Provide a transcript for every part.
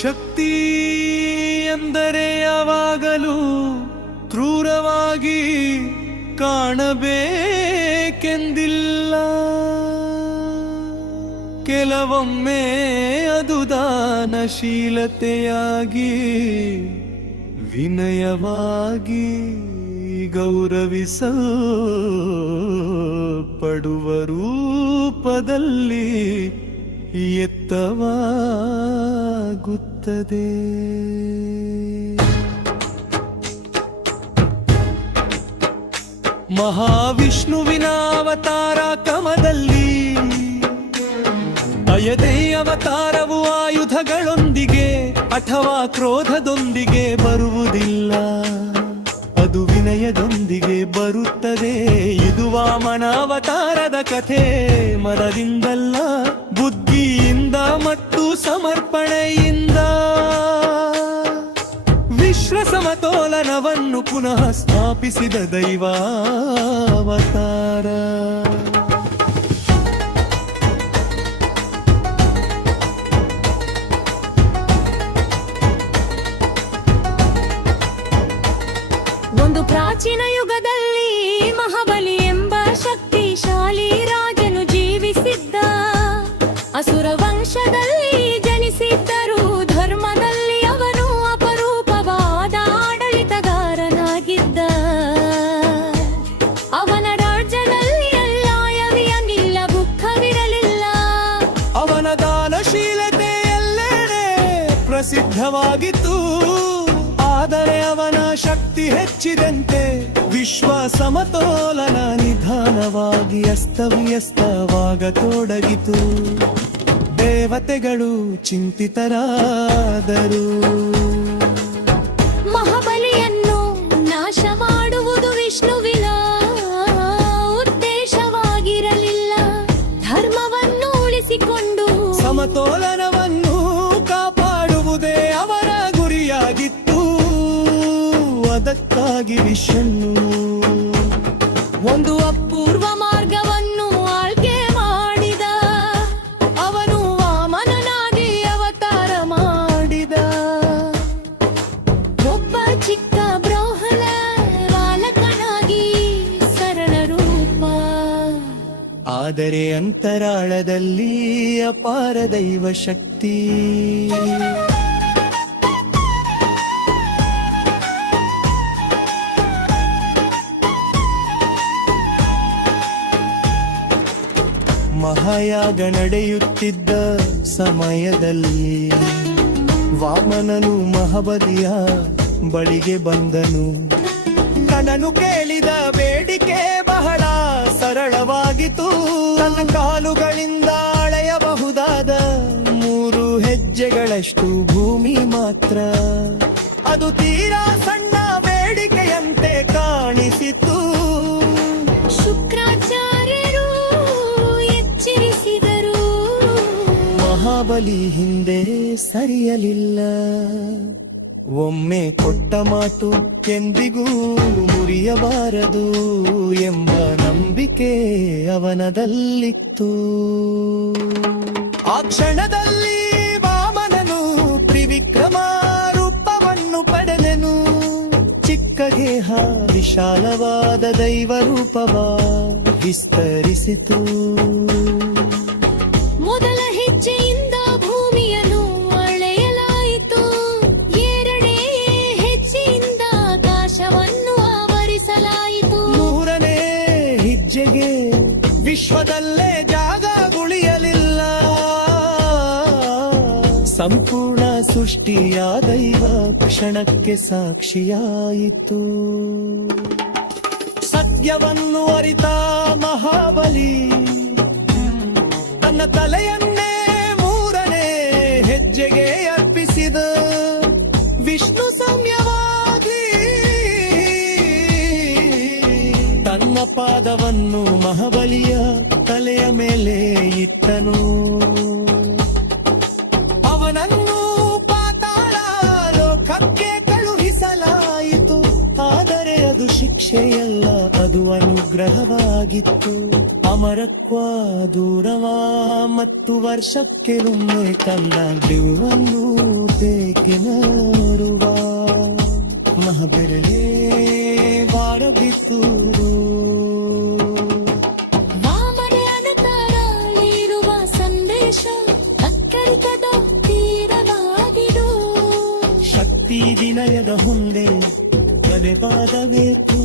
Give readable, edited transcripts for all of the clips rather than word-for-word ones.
ಶಕ್ತಿ ಎಂದರೆ ಯಾವಾಗಲೂ ಕ್ರೂರವಾಗಿ ಕಾಣಬೇಕೆಂದಿಲ್ಲ. ಕೆಲವೊಮ್ಮೆ ಅದು ದಾನಶೀಲತೆಯಾಗಿ ವಿನಯವಾಗಿ ಗೌರವಿಸಲ್ಪಡುವ ರೂಪದಲ್ಲಿ ಎತ್ತವಾಗುತ್ತದೆ. ಮಹಾವಿಷ್ಣುವಿನ ಅವತಾರ ಕ್ರಮದಲ್ಲಿ ಅಯದೇ ಅವತಾರವು ಆಯುಧಗಳೊಂದಿಗೆ ಅಥವಾ ಕ್ರೋಧದೊಂದಿಗೆ ಬರುವುದಿಲ್ಲ, ಅದು ವಿನಯದೊಂದಿಗೆ ಬರುತ್ತದೆ. ಇದು ವಾಮನ ಅವತಾರದ ಕಥೆ. ಮರದಿಂದಲ್ಲ, ಬುದ್ಧಿಯಿಂದ ಮತ್ತು ಸಮರ್ಪಣೆಯಿಂದ ವಿಶ್ವ ಸಮತೋಲನವನ್ನು ಪುನಃ ಸ್ಥಾಪಿಸಿದ ದೈವಾವತಾರ. ಒಂದು ಪ್ರಾಚೀನ ಯುಗದಲ್ಲಿ ಮಹಾಬಲಿ ಎಂಬ ಶಕ್ತಿಶಾಲಿ ರಾಜನು ಜೀವಿಸಿದ್ದ. ಅಸುರ ವಂಶದಲ್ಲಿ ಜನಿಸಿದ್ದರೂ ಧರ್ಮದಲ್ಲಿ ಅವನು ಅಪರೂಪವಾದ ಆಡಳಿತಗಾರನಾಗಿದ್ದ. ಅವನ ರಾಜ್ಯದಲ್ಲಿ ಅಲ್ಲಾಯವಿಯಂಗಿಲ್ಲ, ದುಃಖವಿರಲಿಲ್ಲ. ಅವನ ದಾನಶೀಲತೆ ಎಲ್ಲೆಡೆ ಪ್ರಸಿದ್ಧವಾಗಿತ್ತು. ಆದರೆ ಅವನ ಶಕ್ತಿ ಹೆಚ್ಚಿದಂತೆ ವಿಶ್ವ ಸಮತೋಲನ ನಿಧಾನವಾಗಿ ಅಸ್ತವ್ಯಸ್ತವಾಗತೊಡಗಿತು. ದೇವತೆಗಳು ಚಿಂತಿತರಾದರು. ಮಹಾಬಲಿಯನ್ನು ನಾಶ ಮಾಡುವುದು ವಿಷ್ಣುವಿನ ಉದ್ದೇಶವಾಗಿರಲಿಲ್ಲ. ಧರ್ಮವನ್ನು ಉಳಿಸಿಕೊಂಡು ಸಮತೋಲನವನ್ನು ಕಾಪಾಡುವುದೇ ಅವರ ಗುರಿಯಾಗಿತ್ತು. ಅದಕ್ಕಾಗಿ ವಿಷ್ಣು ಒಂದು ಅಪೂರ್ವ ಮಾರ್ಗವನ್ನು ಆಳ್ಕೆ ಮಾಡಿದ. ಅವನು ವಾಮನನಾಗಿ ಅವತಾರ ಮಾಡಿದ. ಒಬ್ಬ ಚಿಕ್ಕ ಬ್ರಾಹ್ಮಣ ಬಾಲಕನಾಗಿ ಸರಳ ರೂಪ, ಆದರೆ ಅಂತರಾಳದಲ್ಲಿ ಅಪಾರ ದೈವ ಶಕ್ತಿ. ಮಹಾಯಾಗ ನಡೆಯುತ್ತಿದ್ದ ಸಮಯದಲ್ಲಿ ವಾಮನನು ಮಹಾಬಲಿಯ ಬಳಿಗೆ ಬಂದನು. ತನ್ನನು ಕೇಳಿದ ಬೇಡಿಕೆ ಬಹಳ ಸರಳವಾಗಿತ್ತು. ತನ್ನ ಕಾಲುಗಳಿಂದ ಅಳೆಯಬಹುದಾದ 3 ಹೆಜ್ಜೆಗಳಷ್ಟು ಭೂಮಿ ಮಾತ್ರ. ಅದು ತೀರಾ ಸಣ್ಣ ಬೇಡಿಕೆಯಂತೆ ಕಾಣಿಸಿತು. ಶುಕ್ರಾಚಾರ್ಯರು ಎಚ್ಚರಿಸಿದರು. ಮಹಾಬಲಿ ಹಿಂದೆ ಸರಿಯಲಿಲ್ಲ. ಒಮ್ಮೆ ಕೊಟ್ಟ ಮಾತು ಎಂದಿಗೂ ಮುರಿಯಬಾರದು ಎಂಬ ನಂಬಿಕೆ ಅವನದಲ್ಲಿತ್ತು. ಆ ಕ್ಷಣದಲ್ಲಿ ವಾಮನನು ತ್ರಿವಿಕ್ರಮ ರೂಪವನ್ನು ಪಡೆದನು. ಚಿಕ್ಕ ದೇಹ ವಿಶಾಲವಾದ ದೈವ ರೂಪವ ವಿಸ್ತರಿಸಿತು. ಮೊದಲ ಹೆಜ್ಜೆಯಿಂದ ಭೂಮಿಯನ್ನು ಅಳೆಯಲಾಯಿತು. 2ನೇ ಹೆಜ್ಜೆಯಿಂದ ಆಕಾಶವನ್ನು ಆವರಿಸಲಾಯಿತು. 3ನೇ ಹೆಜ್ಜೆಗೆ ವಿಶ್ವದಲ್ಲೇ ಜಾಗ ಉಳಿಯಲಿಲ್ಲ. ಸಂಪೂರ್ಣ ಸೃಷ್ಟಿಯ ದೈವ ಕ್ಷಣಕ್ಕೆ ಸಾಕ್ಷಿಯಾಯಿತು. ಸತ್ಯವನ್ನು ಅರಿತ ಮಹಾಬಲಿ ತನ್ನ ತಲೆಯನ್ನೇ 3ನೇ ಹೆಜ್ಜೆಗೆ ಅರ್ಪಿಸಿದ. ವಿಷ್ಣು ಸೌಮ್ಯವಾಗಿ ತನ್ನ ಪಾದವನ್ನು ಮಹಾಬಲಿಯ ತಲೆಯ ಮೇಲೆ ಇಟ್ಟನು. ಅವನನ್ನು ಪಾತಾಳ ಲೋಕಕ್ಕೆ ಕಳುಹಿಸಲಾಯಿತು. ಆದರೆ ಅದು ಶಿಕ್ಷೆಯಲ್ಲ, ಅದು ಅದು ಅನುಗ್ರಹವಾಗಿತ್ತು. ಅಮರತ್ವ ದೂರವ ಮತ್ತು ವರ್ಷಕ್ಕೆಲೊಮ್ಮೆ ತನ್ನ ದೇವನ್ನು ಬೇಕೆ ನೋಡುವ ಮಹಾಬೆರಳೇ ಬಾರಬಿತ್ತೂರು. ವಾಮನ ಅನಂತರ ನೀಡುವ ಸಂದೇಶ ಅಕ್ಕರಿಕದ ತೀರವಾಗಿಡು. ಶಕ್ತಿ ವಿನಯದ ಮುಂದೆ ಪಾದಬೇಕು.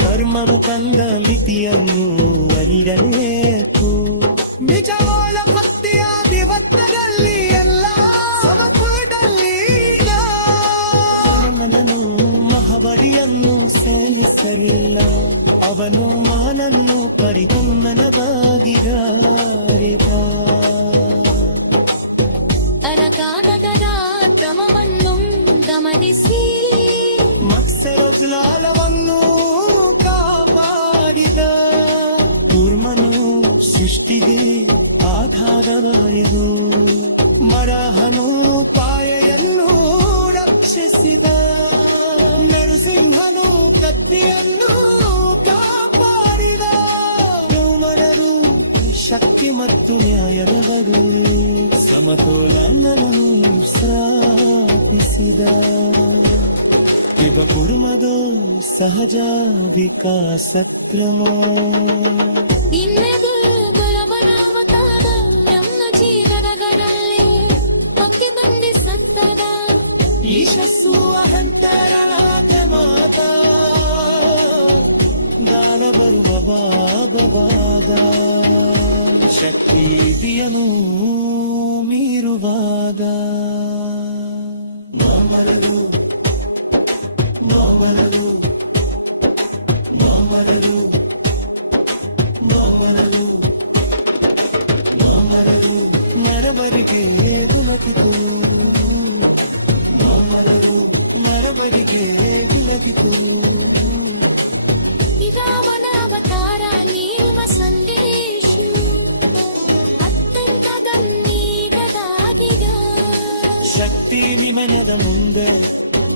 ಧರ್ಮವು ಕಂದ ಮಿತಿಯನ್ನು ಅರಿರಬೇಕು. ನಿಜವಾದ ಭಕ್ತಿಯ ದಿವತ್ತದಲ್ಲಿ ಎಲ್ಲ ಸಮತ್ವದಲ್ಲಿ ಮನನು ಮಹಾಬಲಿಯನ್ನು ಸಹಿಸಲಿಲ್ಲ. ಅವನು ಮಹಾನನ್ನು ಪರಿಪೂರ್ಣನವಾಗಿ ಗಾರಿದ. ಅರಕಾನಗದ ಕ್ರಮವನ್ನು ಗಮನಿಸಿ ಮತ್ಸ್ಯಲಾಲವನ್ನು ಕಾಪಾಡಿದ. ಕೂರ್ಮನು ಸೃಷ್ಟಿಗೆ ಆಧಾರವಾಯಿತು. ಮರಹನು ಪಾಯೆಯನ್ನು ರಕ್ಷಿಸಿದ. ನರಸಿಂಹನು ಕತ್ತಿಯನ್ನು ಕಾಪಾಡಿದ. ಯೌವನರು ಶಕ್ತಿ ಮತ್ತು ನ್ಯಾಯದವರು ಸಮತೋಲನವನ್ನು ಸ್ಥಾಪಿಸಿದ. ಇವ ಕುಟುಂಬದ ಸಹಜ ವಿಕಾಸ ಕ್ರಮ. ಇನ್ನೆದು ಬಲವನಾವತಾರ ನಮ್ಮ ಜೀವನಗಳಲ್ಲಿ ಪಕ್ಕಿ ಬಂದಿ ಸತ್ತದ. ಯಶಸ್ಸು ಅಹಂತರನಾದ ಮಾತ ದಾನ ಬರುವ ಭಾಗವಾದ. ಶಕ್ತಿಯನ್ನು ಮೀರುವಾಗ ಮಾಮರರು ಮಾಮರರು ಮಾಮರರು ಮಾಮರರು ಮಾಮರರು ಮರಬರಿಗೆ ದುಲಕಿತು. ಮಾಮರರು ಮರಬರಿಗೆ ದುಲಕಿತು. ರಾಮನ ಅವತಾರ ನೀವ ಸಂದೇಶ ಅತ್ಯಂತ ಗಂಭೀರದಾಗಿದ. ಶಕ್ತಿ ವಿಮನದ ಮುಂದೆ